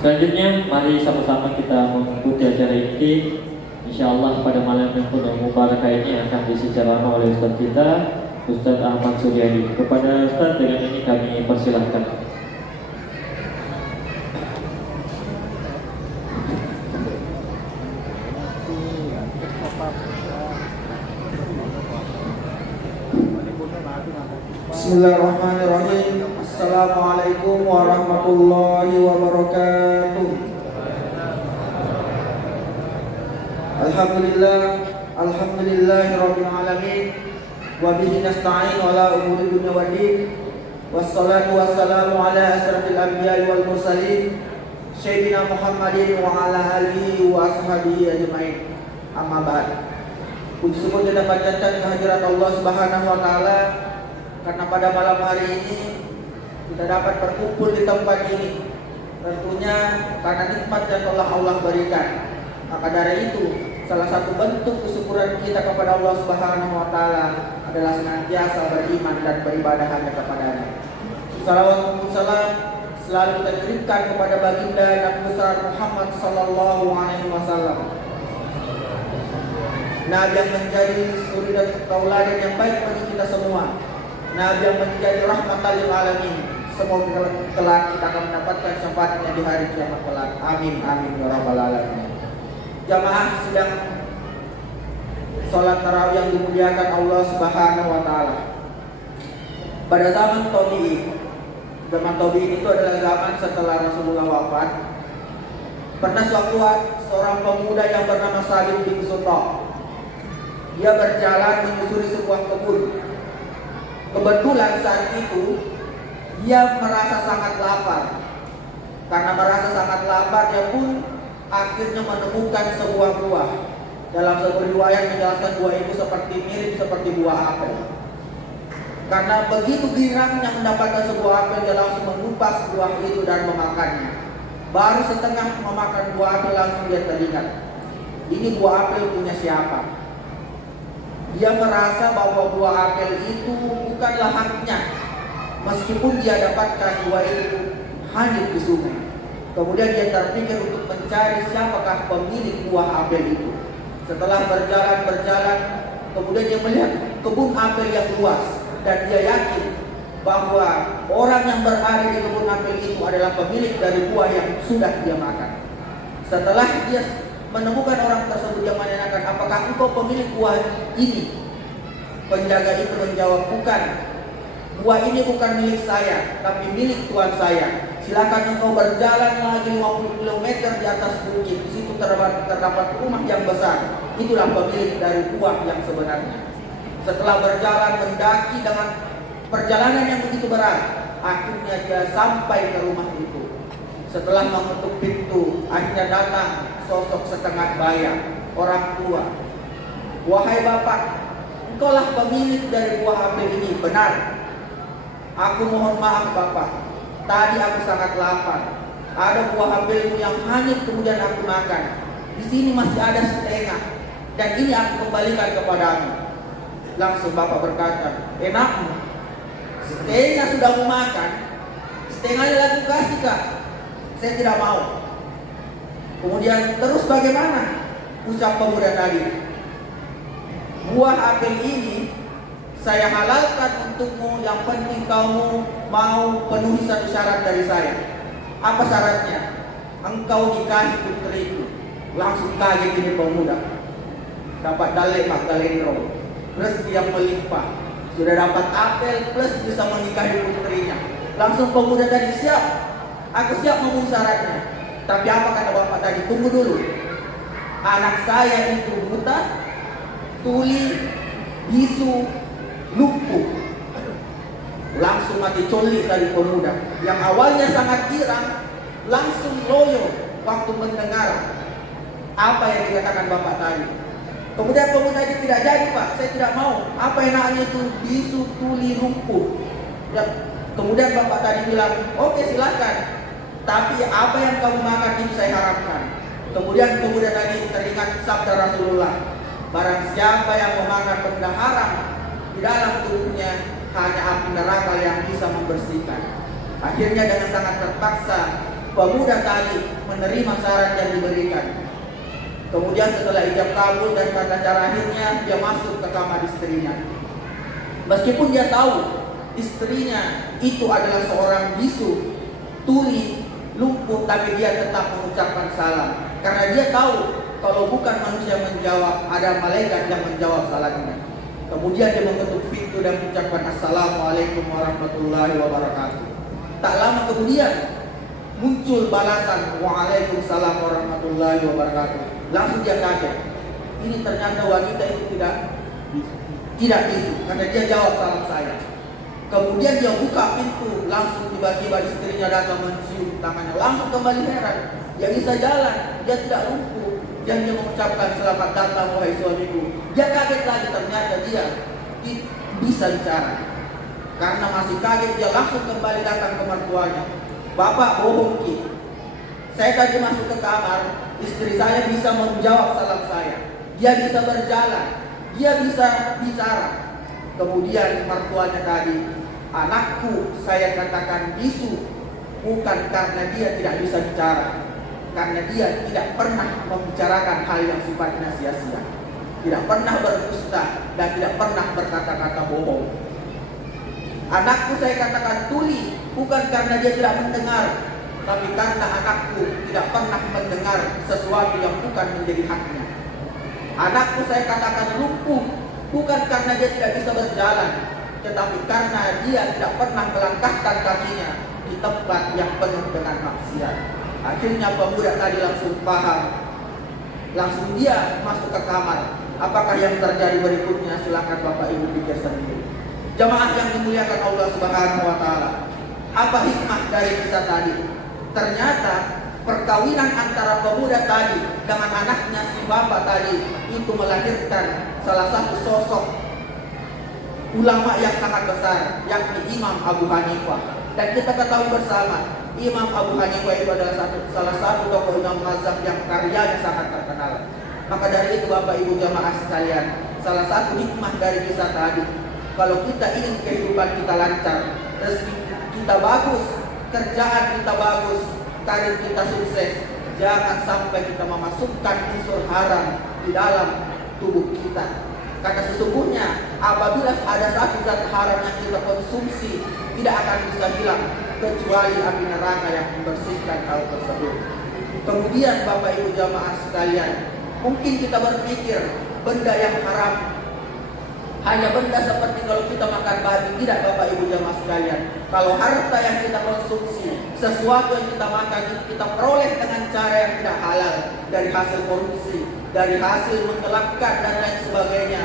Selanjutnya, mari sama-sama kita mengikuti acara ini. Insyaallah pada malam yang penuh mubarakah ini akan disejarahkan oleh Ustaz kita, Ustaz Ahmad Suryadi. Kepada Ustaz dengan ini kami persilahkan. Bismillahirrahmanirrahim. Assalamualaikum warahmatullahi wabarakatuh. Alhamdulillahirabbil alamin wa bihi nasta'in ala umuri dunya waddin. Wassalatu wassalamu ala asyrafil anbiya'i wal mursalin sayyidina Muhammadin wa ala alihi wa ashabihi ajmain. Amma ba'd. Puji syukur kita panjatkan kehadirat Allah Subhanahu wa taala karena pada malam hari ini kita dapat berkumpul di tempat ini. Tentunya karena nikmat yang telah Allah berikan. Maka dari itu, salah satu bentuk kesyukuran kita kepada Allah Subhanahu wa taala adalah senantiasa beriman dan beribadah hanya kepada-Nya. Salawat dan salam selalu kita kirimkan kepada baginda Nabi besar Muhammad sallallahu alaihi wasallam. Nabi yang menjadi suri dan tauladan yang baik bagi kita semua. Nabi yang menjadi rahmatan lil alamin. Semoga kelak kita akan mendapatkan syafaatnya di hari kiamat kelak. Amin amin ya rabbal alamin. Jamaah sedang sholat tarawih yang dimuliakan Allah Subhanahu wa taala. Pada zaman tabi'in itu adalah zaman setelah Rasulullah wafat. Pernah suatu seorang pemuda yang bernama Salim bin Suttah. Dia berjalan menyusuri sebuah kebun. Kebetulan saat itu dia merasa sangat lapar. Karena merasa sangat lapar, dia pun akhirnya menemukan sebuah buah. Dalam sebuah riwayat menjelaskan buah itu mirip seperti buah apel. Karena begitu girangnya mendapatkan sebuah apel, dia langsung mengupas buah itu dan memakannya. Baru setengah memakan buah apel langsung dia teringat, ini buah apel punya siapa? Dia merasa bahwa buah apel itu bukanlah haknya, meskipun dia dapatkan buah itu hanyut di sungai. Kemudian dia terpikir untuk mencari siapakah pemilik buah apel itu. Setelah berjalan, kemudian dia melihat kebun apel yang luas dan dia yakin bahwa orang yang berada di kebun apel itu adalah pemilik dari buah yang sudah dia makan. Setelah dia menemukan orang tersebut, yang menanyakan, apakah engkau pemilik buah ini? Penjaga itu menjawab, bukan. Buah ini bukan milik saya, tapi milik tuan saya. Silakan engkau berjalan lagi 50 km di atas bukit. Di situ terdapat rumah yang besar. Itulah pemilik dari buah yang sebenarnya. Setelah berjalan mendaki dengan perjalanan yang begitu berat, akhirnya dia sampai ke rumah itu. Setelah mengetuk pintu, akhirnya datang sosok setengah baya, orang tua. Wahai bapak, engkaulah pemilik dari buah apel ini. Benar. Aku mohon maaf bapak, tadi aku sangat lapar. Ada buah apelmu yang hanyut kemudian aku makan. Di sini masih ada setengah dan ini aku kembalikan kepadamu. Langsung bapak berkata, enakmu, setengah sudah mau makan, setengahnya lagi kasih kak. Saya tidak mau. Kemudian terus bagaimana? Ucap pemuda tadi, buah apel ini saya halalkan untukmu, yang penting kamu mau penuhi satu syarat dari saya. Apa syaratnya? Engkau nikahi putriku. Langsung kaget ini pemuda. Dapat dalek Magdaleno, plus dia melimpah. Sudah dapat apel plus bisa menikahi putrinya. Langsung pemuda tadi, siap. Aku siap memenuhi syaratnya. Tapi apa kata bapak tadi? Tunggu dulu. Anak saya itu buta, tuli, bisu, lumpuh. Langsung mati coli dari pemuda. Yang awalnya sangat girang, langsung loyo waktu mendengar apa yang dikatakan bapak tadi. Kemudian pemuda itu tidak jadi, pak, saya tidak mau. Apa enaknya itu bisu, tuli, lumpuh. Ya, kemudian bapak tadi bilang, oke silakan. Tapi apa yang kamu makan ini saya haramkan. Kemudian pemuda tadi teringat sabda Rasulullah, barang siapa yang memakan benda haram, di dalam tubuhnya hanya api neraka yang bisa membersihkan. Akhirnya dengan sangat terpaksa pemuda tadi menerima saran yang diberikan. Kemudian setelah ijab kabul dan tanda cara akhirnya, dia masuk ke kamar istrinya. Meskipun dia tahu istrinya itu adalah seorang bisu, tuli, lumpuh, tapi dia tetap mengucapkan salam. Karena dia tahu kalau bukan manusia menjawab, ada malaikat yang menjawab salamnya. Kemudian dia mengetuk pintu dan mengucapkan Assalamualaikum warahmatullahi wabarakatuh. Tak lama kemudian muncul balasan Waalaikumsalam warahmatullahi wabarakatuh. Langsung dia kaget. Ini ternyata wanita itu tidak bisu, karena dia jawab salam saya. Kemudian dia buka pintu, langsung tiba-tiba istrinya datang mencium tangannya, langsung kembali heran. Dia bisa jalan, dia tidak lumpuh, dan dia mengucapkan selamat datang wahai suamiku. Dia kaget lagi, ternyata dia bisa bicara. Karena masih kaget, dia langsung kembali datang ke mertuanya. Bapak bohong Ki, saya tadi masuk ke kamar, istri saya bisa menjawab salam saya, dia bisa berjalan, dia bisa bicara. Kemudian mertuanya tadi, anakku saya katakan bisu bukan karena dia tidak bisa bicara, karena dia tidak pernah membicarakan hal yang sifatnya sia-sia, tidak pernah berdusta dan tidak pernah berkata-kata bohong. Anakku saya katakan tuli bukan karena dia tidak mendengar, tapi karena anakku tidak pernah mendengar sesuatu yang bukan menjadi haknya. Anakku saya katakan lumpuh bukan karena dia tidak bisa berjalan, tetapi karena dia tidak pernah melangkahkan kakinya di tempat yang penuh dengan maksiat. Akhirnya pemuda tadi langsung paham, langsung dia masuk ke kamar. Apakah yang terjadi berikutnya? Silakan Bapak Ibu pikir sendiri. Jamaah yang dimuliakan Allah Subhanahu wa taala. Apa hikmah dari kisah tadi? Ternyata perkawinan antara pemuda tadi dengan anaknya si bapak tadi itu melahirkan salah satu sosok ulama yang sangat besar, yakni Imam Abu Hanifah. Dan kita ketahui bersama, Imam Abu Hanifah itu adalah salah satu tokoh imam mazhab yang karyanya sangat terkenal. Maka dari itu Bapak Ibu jamaah sekalian, salah satu hikmah dari kisah tadi, kalau kita ingin kehidupan kita lancar, rezeki kita bagus, kerjaan kita bagus, karir kita sukses, jangan sampai kita memasukkan unsur haram di dalam tubuh kita. Karena sesungguhnya apabila ada satu zat haram yang kita konsumsi, tidak akan bisa hilang kecuali api neraka yang membersihkan hal tersebut. Kemudian Bapak Ibu jamaah sekalian, mungkin kita berpikir benda yang haram hanya benda seperti kalau kita makan babi. Tidak Bapak Ibu jamaah sekalian. Kalau harta yang kita konsumsi, sesuatu yang kita makan, kita peroleh dengan cara yang tidak halal, dari hasil korupsi, dari hasil menggelapkan dan lain sebagainya,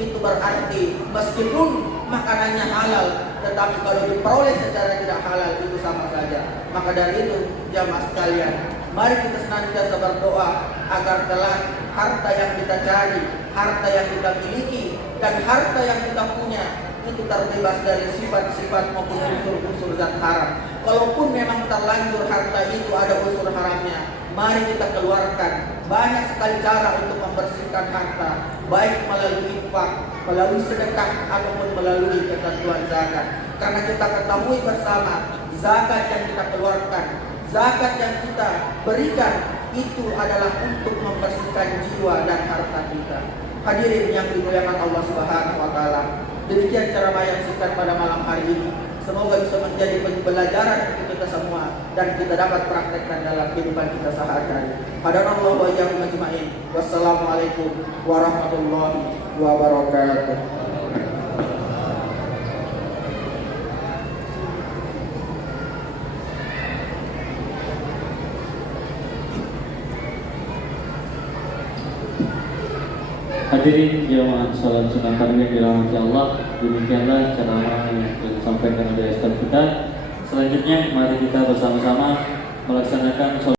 itu berarti meskipun makanannya halal, tetapi kalau diperoleh secara tidak halal itu sama saja. Maka dari itu jamaah sekalian, mari kita senantiasa berdoa agar kelak harta yang kita cari, harta yang kita miliki, dan harta yang kita punya itu terbebas dari sifat-sifat maupun unsur-unsur zat haram. Kalaupun memang terlanjur harta itu ada unsur haramnya, mari kita keluarkan. Banyak sekali cara untuk membersihkan harta, baik melalui infak, melalui sedekah, ataupun melalui ketentuan zakat. Karena kita ketahui bersama, zakat yang kita keluarkan, zakat yang kita berikan, itu adalah untuk membersihkan jiwa dan harta kita. Hadirin yang dimuliakan Allah Subhanahu wa taala, demikian ceramah yang singkat pada malam hari ini. Semoga bisa menjadi pembelajaran untuk kita semua dan kita dapat praktekkan dalam kehidupan kita sehari-hari. Hadanallahu wa iyyakum ajma'in. Wassalamualaikum warahmatullahi wabarakatuh. Hadirin jamaah salat sunnah tarawih yang dirahmati Allah, demikianlah ceramah yang disampaikan oleh Ustaz kita. Selanjutnya mari kita bersama-sama melaksanakan